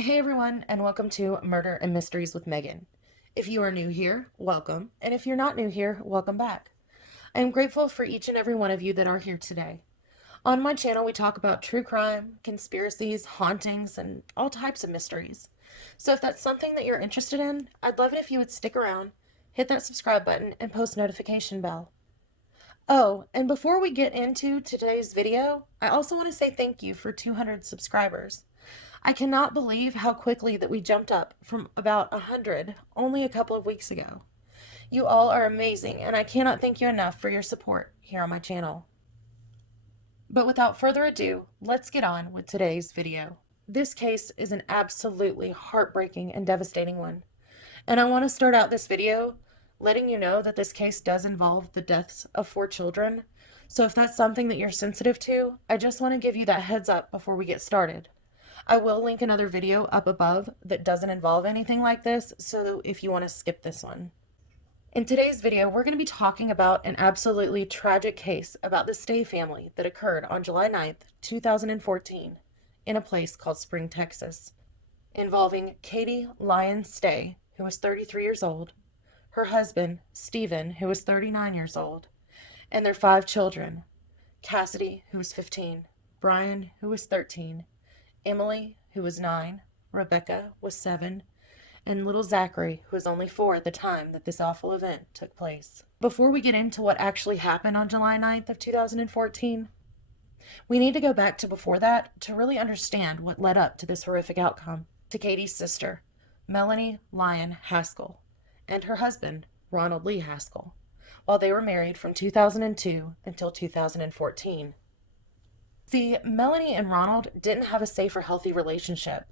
Hey everyone, and welcome to Murder and Mysteries with Megan. If you are new here, welcome, and if you're not new here, welcome back. I am grateful for each and every one of you that are here today. On my channel, we talk about true crime, conspiracies, hauntings, and all types of mysteries. So if that's something that you're interested in, I'd love it if you would stick around, hit that subscribe button, and post notification bell. Oh, and before we get into today's video, I also want to say thank you for 200 subscribers. I cannot believe how quickly that we jumped up from about 100 only a couple of weeks ago. You all are amazing, and I cannot thank you enough for your support here on my channel. But without further ado, let's get on with today's video. This case is an absolutely heartbreaking and devastating one. And I want to start out this video letting you know that this case does involve the deaths of 4 children. So if that's something that you're sensitive to, I just want to give you that heads up before we get started. I will link another video up above that doesn't involve anything like this, so if you want to skip this one. In today's video, we're going to be talking about an absolutely tragic case about the Stay family that occurred on July 9th, 2014, in a place called Spring, Texas, involving Katie Lyon Stay, who was 33 years old, her husband, Stephen, who was 39 years old, and their 5 children, Cassidy, who was 15, Brian, who was 13, Emily, who was 9, Rebecca was 7, and little Zachary, who was only 4 at the time that this awful event took place. Before we get into what actually happened on July 9th of 2014, we need to go back to before that to really understand what led up to this horrific outcome. To Katie's sister, Melanie Lyon Haskell, and her husband, Ronald Lee Haskell, while they were married from 2002 until 2014. See, Melanie and Ronald didn't have a safe or healthy relationship.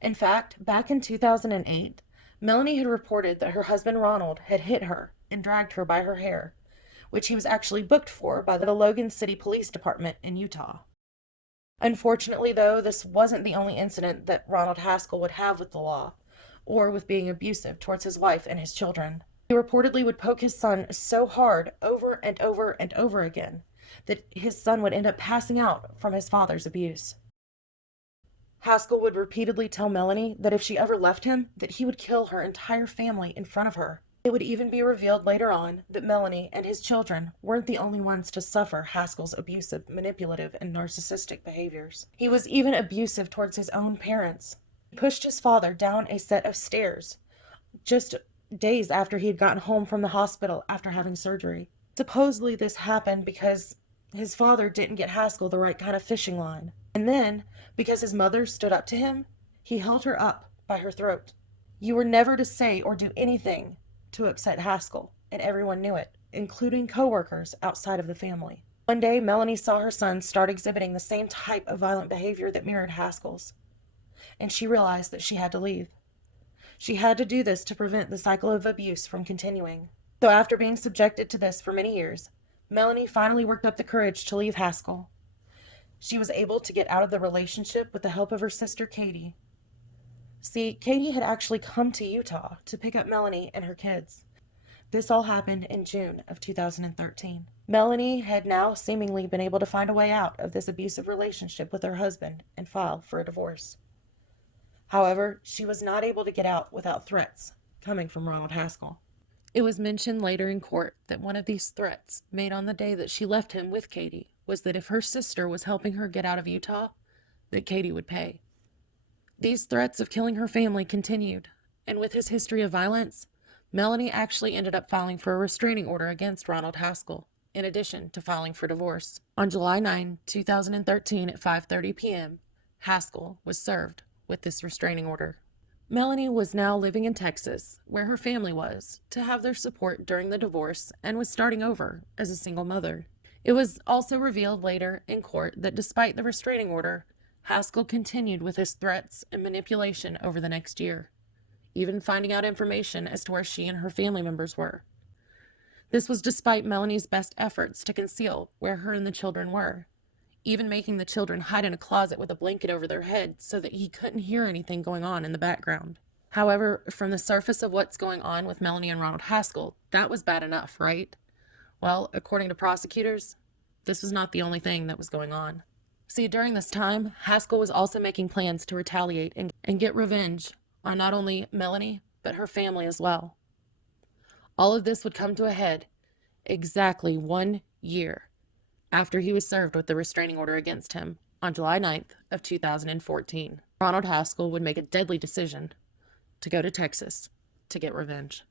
In fact, back in 2008, Melanie had reported that her husband Ronald had hit her and dragged her by her hair, which he was actually booked for by the Logan City Police Department in Utah. Unfortunately, though, this wasn't the only incident that Ronald Haskell would have with the law, or with being abusive towards his wife and his children. He reportedly would poke his son so hard over and over and over again that his son would end up passing out from his father's abuse. Haskell would repeatedly tell Melanie that if she ever left him, that he would kill her entire family in front of her. It would even be revealed later on that Melanie and his children weren't the only ones to suffer Haskell's abusive, manipulative, and narcissistic behaviors. He was even abusive towards his own parents. He pushed his father down a set of stairs just days after he had gotten home from the hospital after having surgery. Supposedly this happened because his father didn't get Haskell the right kind of fishing line. And then, because his mother stood up to him, he held her up by her throat. You were never to say or do anything to upset Haskell, and everyone knew it, including coworkers outside of the family. One day, Melanie saw her son start exhibiting the same type of violent behavior that mirrored Haskell's, and she realized that she had to leave. She had to do this to prevent the cycle of abuse from continuing. So after being subjected to this for many years, Melanie finally worked up the courage to leave Haskell. She was able to get out of the relationship with the help of her sister Katie. See, Katie had actually come to Utah to pick up Melanie and her kids. This all happened in June of 2013. Melanie had now seemingly been able to find a way out of this abusive relationship with her husband and file for a divorce. However, she was not able to get out without threats coming from Ronald Haskell. It was mentioned later in court that one of these threats, made on the day that she left him with Katie, was that if her sister was helping her get out of Utah, that Katie would pay. These threats of killing her family continued, and with his history of violence, Melanie actually ended up filing for a restraining order against Ronald Haskell, in addition to filing for divorce. On July 9, 2013 at 5:30 p.m., Haskell was served with this restraining order. Melanie was now living in Texas, where her family was, to have their support during the divorce and was starting over as a single mother. It was also revealed later in court that despite the restraining order, Haskell continued with his threats and manipulation over the next year, even finding out information as to where she and her family members were. This was despite Melanie's best efforts to conceal where her and the children were, even making the children hide in a closet with a blanket over their head so that he couldn't hear anything going on in the background. However, from the surface of what's going on with Melanie and Ronald Haskell, that was bad enough, right? Well, according to prosecutors, this was not the only thing that was going on. See, during this time, Haskell was also making plans to retaliate and get revenge on not only Melanie, but her family as well. All of this would come to a head exactly 1 year after he was served with the restraining order against him on July 9th of 2014. Ronald Haskell would make a deadly decision to go to Texas to get revenge.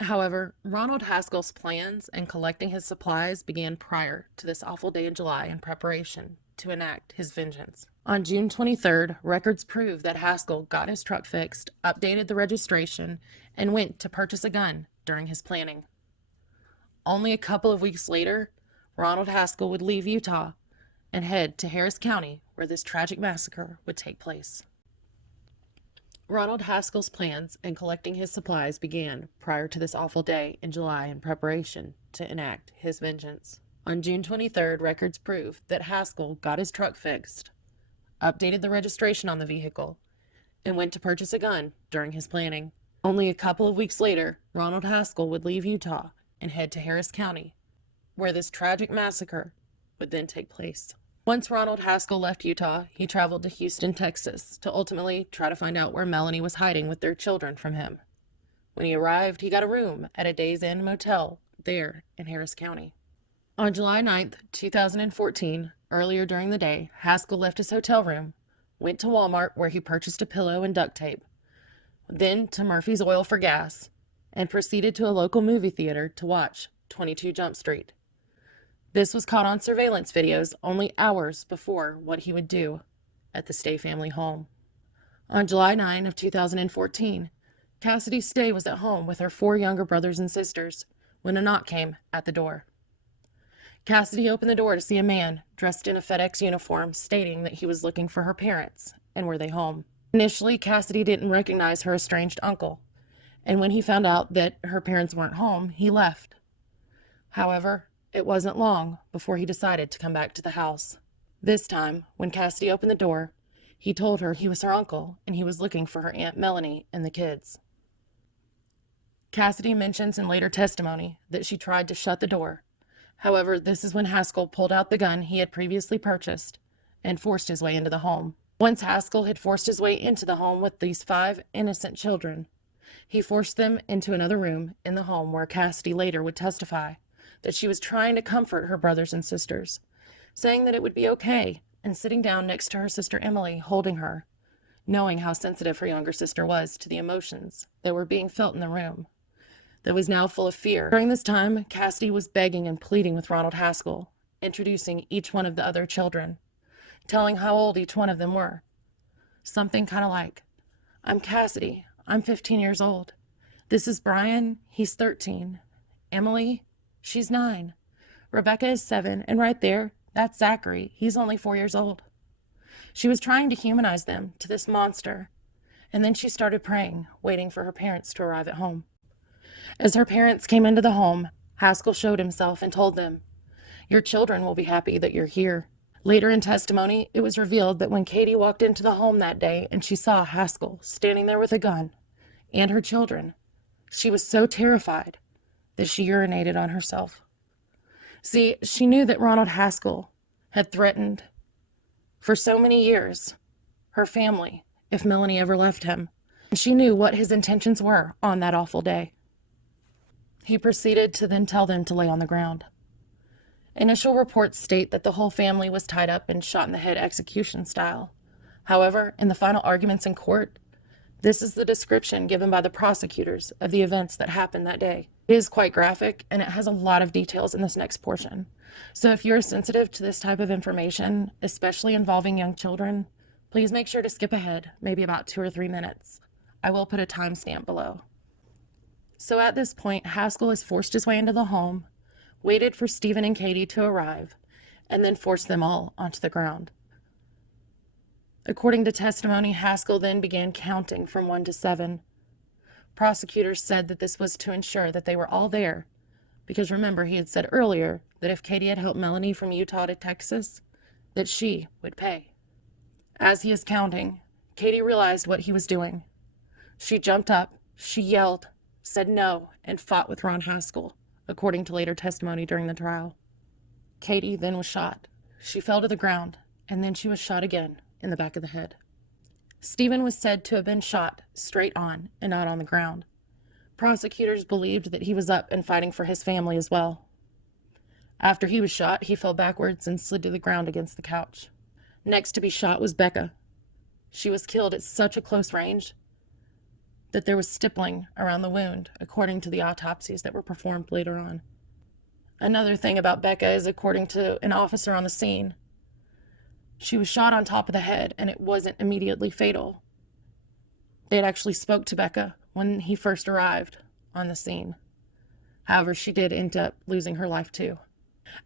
However, Ronald Haskell's plans and collecting his supplies began prior to this awful day in July in preparation to enact his vengeance. On June 23rd, records prove that Haskell got his truck fixed, updated the registration, and went to purchase a gun during his planning. Only a couple of weeks later, Ronald Haskell would leave Utah and head to Harris County, where this tragic massacre would take place. Ronald Haskell's plans and collecting his supplies began prior to this awful day in July in preparation to enact his vengeance. On June 23rd, records prove that Haskell got his truck fixed, updated the registration on the vehicle, and went to purchase a gun during his planning. Only a couple of weeks later, Ronald Haskell would leave Utah and head to Harris County, where this tragic massacre would then take place. Once Ronald Haskell left Utah, he traveled to Houston, Texas, to ultimately try to find out where Melanie was hiding with their children from him. When he arrived, he got a room at a Days Inn motel there in Harris County. On July 9th, 2014, earlier during the day, Haskell left his hotel room, went to Walmart where he purchased a pillow and duct tape, then to Murphy's Oil for gas, and proceeded to a local movie theater to watch 22 Jump Street. This was caught on surveillance videos only hours before what he would do at the Stay family home. On July 9 of 2014, Cassidy Stay was at home with her 4 younger brothers and sisters when a knock came at the door. Cassidy opened the door to see a man dressed in a FedEx uniform stating that he was looking for her parents and were they home. Initially, Cassidy didn't recognize her estranged uncle, and when he found out that her parents weren't home, he left. However, it wasn't long before he decided to come back to the house. This time, when Cassidy opened the door, he told her he was her uncle and he was looking for her Aunt Melanie and the kids. Cassidy mentions in later testimony that she tried to shut the door. However, this is when Haskell pulled out the gun he had previously purchased and forced his way into the home. Once Haskell had forced his way into the home with these 5 innocent children, he forced them into another room in the home where Cassidy later would testify that she was trying to comfort her brothers and sisters, saying that it would be okay, and sitting down next to her sister Emily, holding her, knowing how sensitive her younger sister was to the emotions that were being felt in the room that was now full of fear. During this time, Cassidy was begging and pleading with Ronald Haskell, introducing each one of the other children, telling how old each one of them were. Something kind of like, "I'm Cassidy, I'm 15 years old. This is Brian, he's 13. Emily, she's 9. Rebecca is 7, and right there, that's Zachary, he's only 4 years old." She was trying to humanize them to this monster, and then she started praying, waiting for her parents to arrive at home. As her parents came into the home, Haskell showed himself and told them, "Your children will be happy that you're here." Later in testimony, it was revealed that when Katie walked into the home that day and she saw Haskell standing there with a gun and her children, she was so terrified that she urinated on herself. See, she knew that Ronald Haskell had threatened for so many years her family if Melanie ever left him, and she knew what his intentions were on that awful day. He proceeded to then tell them to lay on the ground. Initial reports state that the whole family was tied up and shot in the head execution style. However, in the final arguments in court, this is the description given by the prosecutors of the events that happened that day. It is quite graphic, and it has a lot of details in this next portion. So if you're sensitive to this type of information, especially involving young children, please make sure to skip ahead, maybe about 2 or 3 minutes. I will put a timestamp below. So at this point, Haskell has forced his way into the home, waited for Stephen and Katie to arrive, and then forced them all onto the ground. According to testimony, Haskell then began counting from 1 to 7. Prosecutors said that this was to ensure that they were all there, because remember, he had said earlier that if Katie had helped Melanie from Utah to Texas, that she would pay. As he is counting, Katie realized what he was doing. She jumped up, she yelled, said no, and fought with Ron Haskell, according to later testimony during the trial. Katie then was shot. She fell to the ground and then she was shot again in the back of the head. Stephen was said to have been shot straight on and not on the ground. Prosecutors believed that he was up and fighting for his family as well. After he was shot, he fell backwards and slid to the ground against the couch. Next to be shot was Becca. She was killed at such a close range that there was stippling around the wound, according to the autopsies that were performed later on. Another thing about Becca is, according to an officer on the scene, she was shot on top of the head and it wasn't immediately fatal. They had actually spoke to Becca when he first arrived on the scene. However, she did end up losing her life too.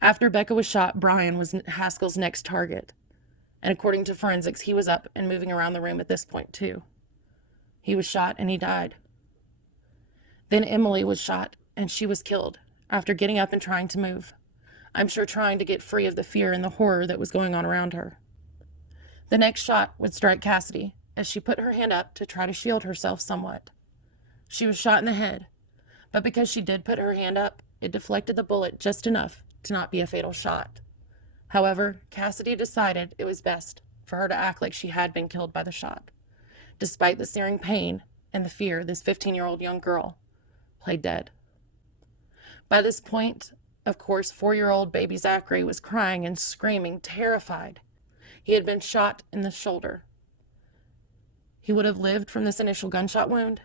After Becca was shot, Brian was Haskell's next target. And according to forensics, he was up and moving around the room at this point too. He was shot and he died. Then Emily was shot and she was killed after getting up and trying to move. I'm sure trying to get free of the fear and the horror that was going on around her. The next shot would strike Cassidy as she put her hand up to try to shield herself somewhat. She was shot in the head, but because she did put her hand up, it deflected the bullet just enough to not be a fatal shot. However, Cassidy decided it was best for her to act like she had been killed by the shot. Despite the searing pain and the fear, this 15-year-old young girl played dead. By this point, of course, 4-year-old baby Zachary was crying and screaming, terrified. He had been shot in the shoulder. He would have lived from this initial gunshot wound.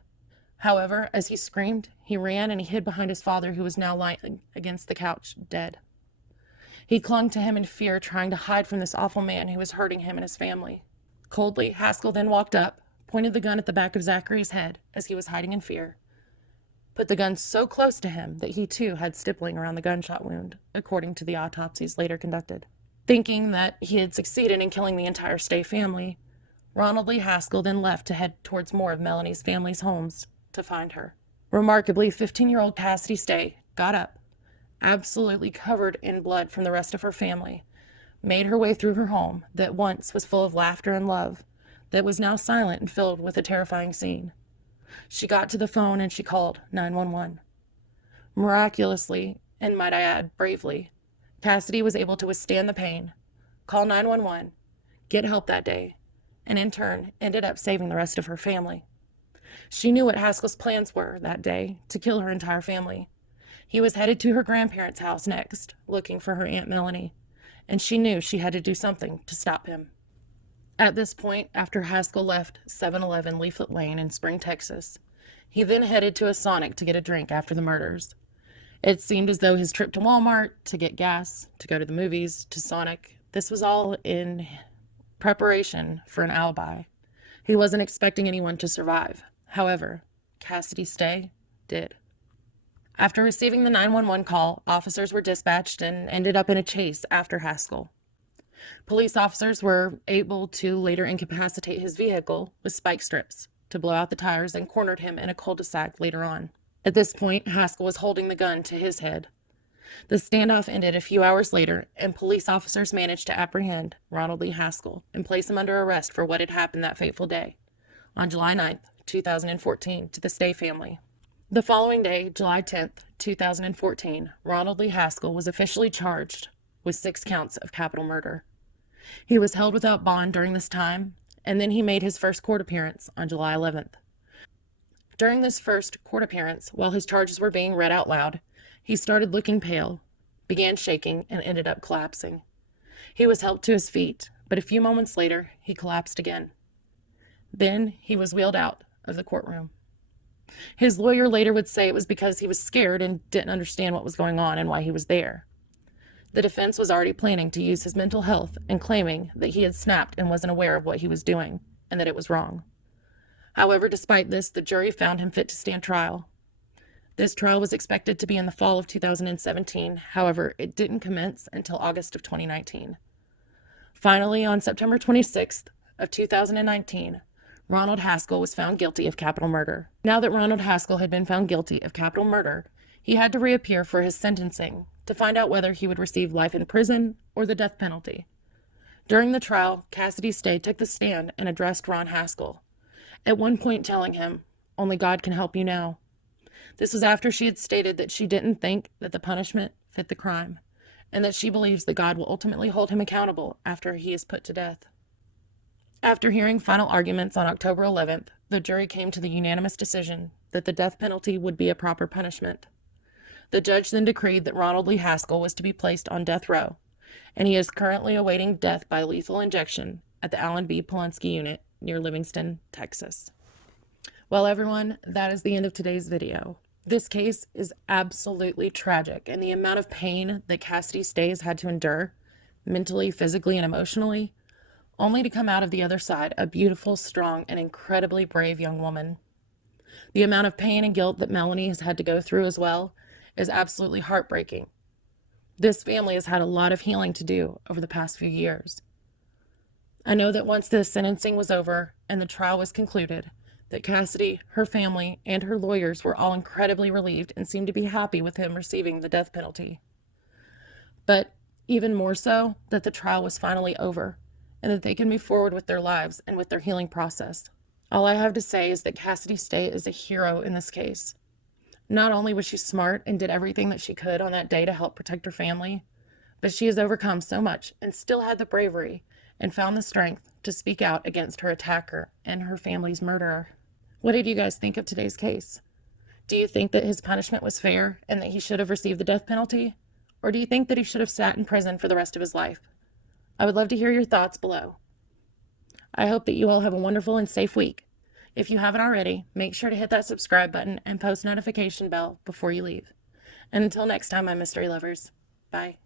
However, as he screamed, he ran and he hid behind his father, who was now lying against the couch, dead. He clung to him in fear, trying to hide from this awful man who was hurting him and his family. Coldly, Haskell then walked up, pointed the gun at the back of Zachary's head as he was hiding in fear, put the gun so close to him that he too had stippling around the gunshot wound, according to the autopsies later conducted. Thinking that he had succeeded in killing the entire Stay family, Ronald Lee Haskell then left to head towards more of Melanie's family's homes to find her. Remarkably, 15-year-old Cassidy Stay got up, absolutely covered in blood from the rest of her family, made her way through her home that once was full of laughter and love, that was now silent and filled with a terrifying scene. She got to the phone and she called 911. Miraculously, and might I add, bravely, Cassidy was able to withstand the pain, call 911, get help that day, and in turn ended up saving the rest of her family. She knew what Haskell's plans were that day, to kill her entire family. He was headed to her grandparents' house next, looking for her Aunt Melanie, and she knew she had to do something to stop him. At this point, after Haskell left 7-Eleven Leaflet Lane in Spring, Texas, he then headed to a Sonic to get a drink after the murders. It seemed as though his trip to Walmart, to get gas, to go to the movies, to Sonic, this was all in preparation for an alibi. He wasn't expecting anyone to survive. However, Cassidy Stay did. After receiving the 911 call, officers were dispatched and ended up in a chase after Haskell. Police officers were able to later incapacitate his vehicle with spike strips to blow out the tires and cornered him in a cul-de-sac later on. At this point, Haskell was holding the gun to his head. The standoff ended a few hours later, and police officers managed to apprehend Ronald Lee Haskell and place him under arrest for what had happened that fateful day, on July 9th, 2014, to the Stay family. The following day, July 10th, 2014, Ronald Lee Haskell was officially charged with 6 counts of capital murder. He was held without bond during this time, and then he made his first court appearance on July 11th. During this first court appearance, while his charges were being read out loud, he started looking pale, began shaking, and ended up collapsing. He was helped to his feet, but a few moments later, he collapsed again. Then he was wheeled out of the courtroom. His lawyer later would say it was because he was scared and didn't understand what was going on and why he was there. The defense was already planning to use his mental health and claiming that he had snapped and wasn't aware of what he was doing and that it was wrong. However, despite this, the jury found him fit to stand trial. This trial was expected to be in the fall of 2017. However, it didn't commence until August of 2019. Finally, on September 26th of 2019, Ronald Haskell was found guilty of capital murder. Now that Ronald Haskell had been found guilty of capital murder, he had to reappear for his sentencing to find out whether he would receive life in prison or the death penalty. During the trial, Cassidy Stay took the stand and addressed Ron Haskell, at one point telling him, "Only God can help you now." This was after she had stated that she didn't think that the punishment fit the crime, and that she believes that God will ultimately hold him accountable after he is put to death. After hearing final arguments on October 11th, the jury came to the unanimous decision that the death penalty would be a proper punishment. The judge then decreed that Ronald Lee Haskell was to be placed on death row, and he is currently awaiting death by lethal injection at the Allen B. Polunsky unit near Livingston, Texas. Well, everyone, that is the end of today's video. This case is absolutely tragic, and the amount of pain that Cassidy Stays had to endure, mentally, physically, and emotionally, only to come out of the other side a beautiful, strong, and incredibly brave young woman. The amount of pain and guilt that Melanie has had to go through as well is absolutely heartbreaking. This family has had a lot of healing to do over the past few years. I know that once the sentencing was over and the trial was concluded, that Cassidy, her family, and her lawyers were all incredibly relieved and seemed to be happy with him receiving the death penalty. But even more so, that the trial was finally over and that they can move forward with their lives and with their healing process. All I have to say is that Cassidy Stay is a hero in this case. Not only was she smart and did everything that she could on that day to help protect her family, but she has overcome so much and still had the bravery and found the strength to speak out against her attacker and her family's murderer. What did you guys think of today's case? Do you think that his punishment was fair and that he should have received the death penalty? Or do you think that he should have sat in prison for the rest of his life? I would love to hear your thoughts below. I hope that you all have a wonderful and safe week. If you haven't already, make sure to hit that subscribe button and post notification bell before you leave. And until next time, my mystery lovers, bye.